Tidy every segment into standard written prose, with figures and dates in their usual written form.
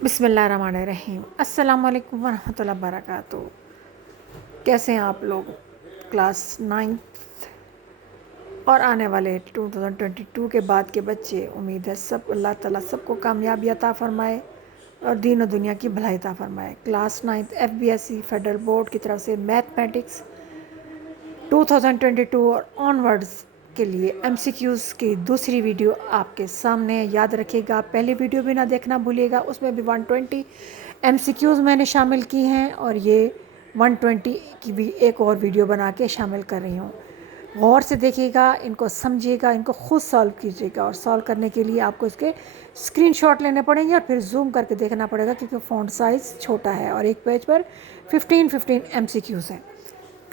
बिस्मिल्लाहिर्रहमानिर्रहीम। अस्सलाम वालेकुम वरहमतुल्लाहि वबरकातुहू। कैसे हैं आप लोग? क्लास 9th और आने वाले 2022 के बाद के बच्चे, उम्मीद है सब अल्लाह ताला सबको कामयाबी अता फ़रमाए और दीन और दुनिया की भलाई अता फ़रमाए। Class 9th FBSC federal board की तरफ से मैथमेटिक्स 2022 और ऑनवर्ड्स के लिए MCQs की दूसरी वीडियो आपके सामने है। याद रखिएगा, पहली वीडियो भी ना देखना भूलिएगा, उसमें भी 120 MCQs मैंने शामिल की हैं और ये 120 की भी एक और वीडियो बना के शामिल कर रही हूँ। गौर से देखिएगा, इनको समझिएगा, इनको खुद सॉल्व कीजिएगा और सॉल्व करने के लिए आपको इसके स्क्रीनशॉट लेने पड़ेंगे और फिर जूम करके देखना पड़ेगा क्योंकि फ़ॉन्ट साइज़ छोटा है और एक पेज पर 15 MCQs हैं।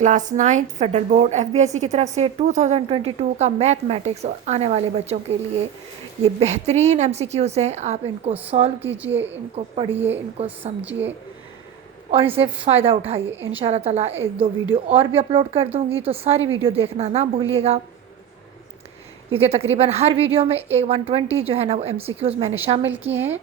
Class 9th federal board FBSC की तरफ से 2022 का मैथमेटिक्स और आने वाले बच्चों के लिए ये बेहतरीन MCQs हैं। आप इनको सॉल्व कीजिए, इनको पढ़िए, इनको समझिए और इनसे फ़ायदा उठाइए। इंशाल्लाह ताला एक दो वीडियो और भी अपलोड कर दूँगी, तो सारी वीडियो देखना ना भूलिएगा क्योंकि तकरीबन हर वीडियो में 120 जो है ना वो MCQs मैंने शामिल किए हैं।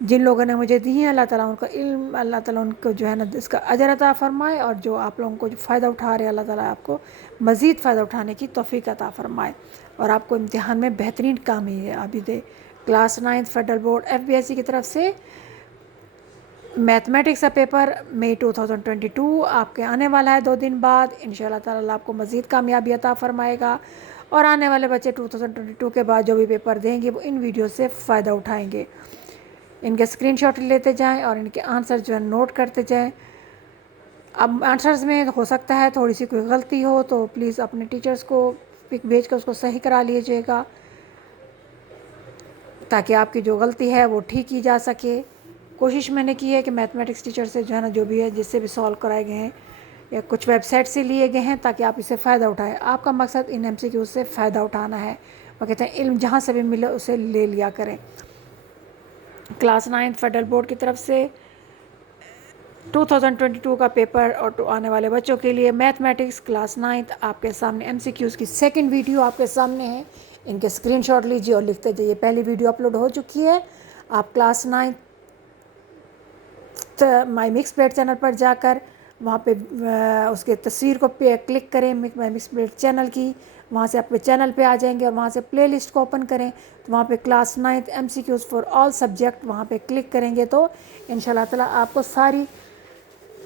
जिन लोगों ने मुझे दी हैं, अल्लाह ताला उनका इल्म, अल्लाह ताला उनको जो है ना इसका अजर अता फ़रमाए और जो आप लोगों को जो फ़ायदा उठा रहे हैं, अल्लाह ताला आपको मज़ीद फ़ायदा उठाने की तौफ़ीक अता फ़रमाए और आपको इम्तिहान में बेहतरीन कामयाबी दे। Class 9th federal board FBSC की तरफ से मैथमेटिक्स का पेपर मई 2022 आपके आने वाला है 2 दिन बाद। इंशाल्लाह ताला आपको मज़ीद कामयाबी अता फ़रमाएगा और आने वाले बच्चे 2022 के बाद जो भी पेपर देंगे वो इन वीडियो से फ़ायदा उठाएंगे। इनके स्क्रीनशॉट लेते जाएं और इनके आंसर जो है नोट करते जाएं। अब आंसर्स में हो सकता है थोड़ी सी कोई गलती हो तो प्लीज़ अपने टीचर्स को पिक भेज कर उसको सही करा लीजिएगा ताकि आपकी जो गलती है वो ठीक की जा सके। कोशिश मैंने की है कि मैथमेटिक्स टीचर से जो है ना जो भी है जिससे भी सॉल्व कराए गए हैं या कुछ वेबसाइट से लिए गए हैं ताकि आप इससे फ़ायदा उठाएं। आपका मकसद इन MCQ से फ़ायदा उठाना है। वो कहते हैं इल्म जहाँ से भी मिले उसे ले लिया करें। क्लास 9th फेडरल बोर्ड की तरफ से 2022 का पेपर और आने वाले बच्चों के लिए मैथमेटिक्स क्लास 9th आपके सामने MCQs की सेकंड वीडियो आपके सामने है। इनके स्क्रीनशॉट लीजिए और लिखते जाइए। पहली वीडियो अपलोड हो चुकी है। आप क्लास 9th माई मिक्स प्लेट चैनल पर जाकर वहाँ पे उसके तस्वीर को क्लिक करें माई मिक्स प्लेट चैनल की, वहाँ से आपके चैनल पे आ जाएंगे और वहाँ से प्लेलिस्ट को ओपन करें तो वहाँ पे class 9th MCQs for all subject वहाँ पे क्लिक करेंगे तो इंशाल्लाह ताला आपको सारी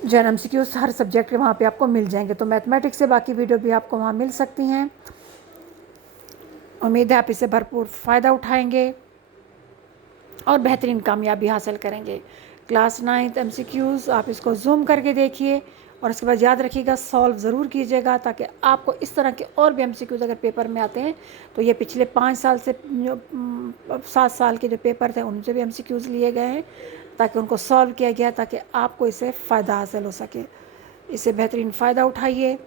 जो है MCQs हर सब्जेक्ट के वहाँ पे आपको मिल जाएंगे। तो मैथमेटिक्स से बाकी वीडियो भी आपको वहाँ मिल सकती हैं। उम्मीद है आप इससे भरपूर फ़ायदा उठाएंगे और बेहतरीन कामयाबी हासिल करेंगे। क्लास 9th MCQs आप इसको जूम करके देखिए और उसके बाद याद रखिएगा सॉल्व ज़रूर कीजिएगा ताकि आपको इस तरह के और भी MCQs अगर पेपर में आते हैं तो ये पिछले 5 साल से 7 साल के जो पेपर थे उनसे भी MCQs लिए गए हैं ताकि उनको सॉल्व किया गया ताकि आपको इससे फ़ायदा हासिल हो सके। इससे बेहतरीन फ़ायदा उठाइए,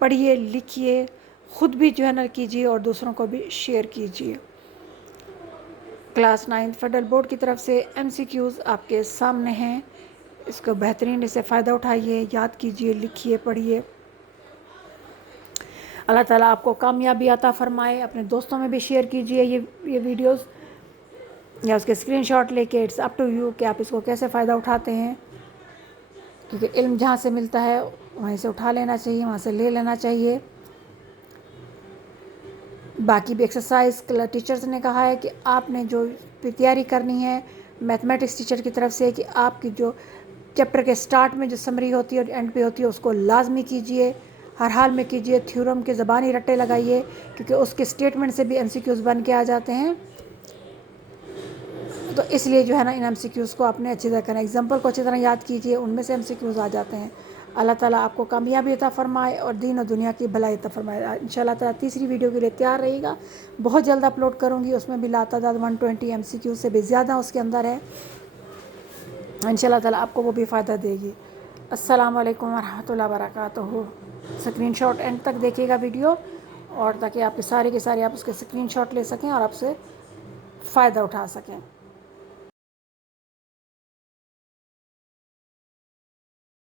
पढ़िए, लिखिए, ख़ुद भी जो है ना कीजिए और दूसरों को भी शेयर कीजिए। क्लास 9th फेडरल बोर्ड की तरफ से MCQs आपके सामने हैं। इसको बेहतरीन इससे फ़ायदा उठाइए, याद कीजिए, लिखिए, पढ़िए। अल्लाह ताला आपको कामयाबी अता फ़रमाए। अपने दोस्तों में भी शेयर कीजिए ये वीडियोस या उसके स्क्रीनशॉट लेके। इट्स अप टू यू कि आप इसको कैसे फ़ायदा उठाते हैं क्योंकि इल्म जहाँ से मिलता है वहीं से उठा लेना चाहिए, वहाँ से ले लेना चाहिए। बाकी भी एक्सरसाइज टीचर्स ने कहा है कि आपने जो तैयारी करनी है मैथमेटिक्स टीचर की तरफ से कि आपकी जो चैप्टर के स्टार्ट में जो समरी होती है और एंड पे होती है उसको लाजमी कीजिए, हर हाल में कीजिए। थ्योरम के ज़बानी रट्टे लगाइए क्योंकि उसके स्टेटमेंट से भी MCQs बन के आ जाते हैं। तो इसलिए जो है ना इन MCQs को आपने अच्छी तरह करना, एग्जाम्पल को अच्छी तरह याद कीजिए, उनमें से MCQs आ जाते हैं। अल्लाह ताला आपको कामयाबी अता फ़रमाए और दीन और दुनिया की भलाई अता फ़रमाए। इंशाल्लाह ताला तीसरी वीडियो के लिए तैयार रहिएगा, बहुत जल्द अपलोड करूँगी। उसमें भी लातादाद 120 MCQ से भी ज़्यादा उसके अंदर है। इंशाल्लाह ताला आपको वो भी फ़ायदा देगी। अस्सलाम वालेकुम वरहमतुल्लाहि वबरकातुहू। स्क्रीनशॉट एंड तक देखिएगा वीडियो और ताकि आपके सारे के सारे आप उसके स्क्रीनशॉट ले सकें और आपसे फ़ायदा उठा सकें।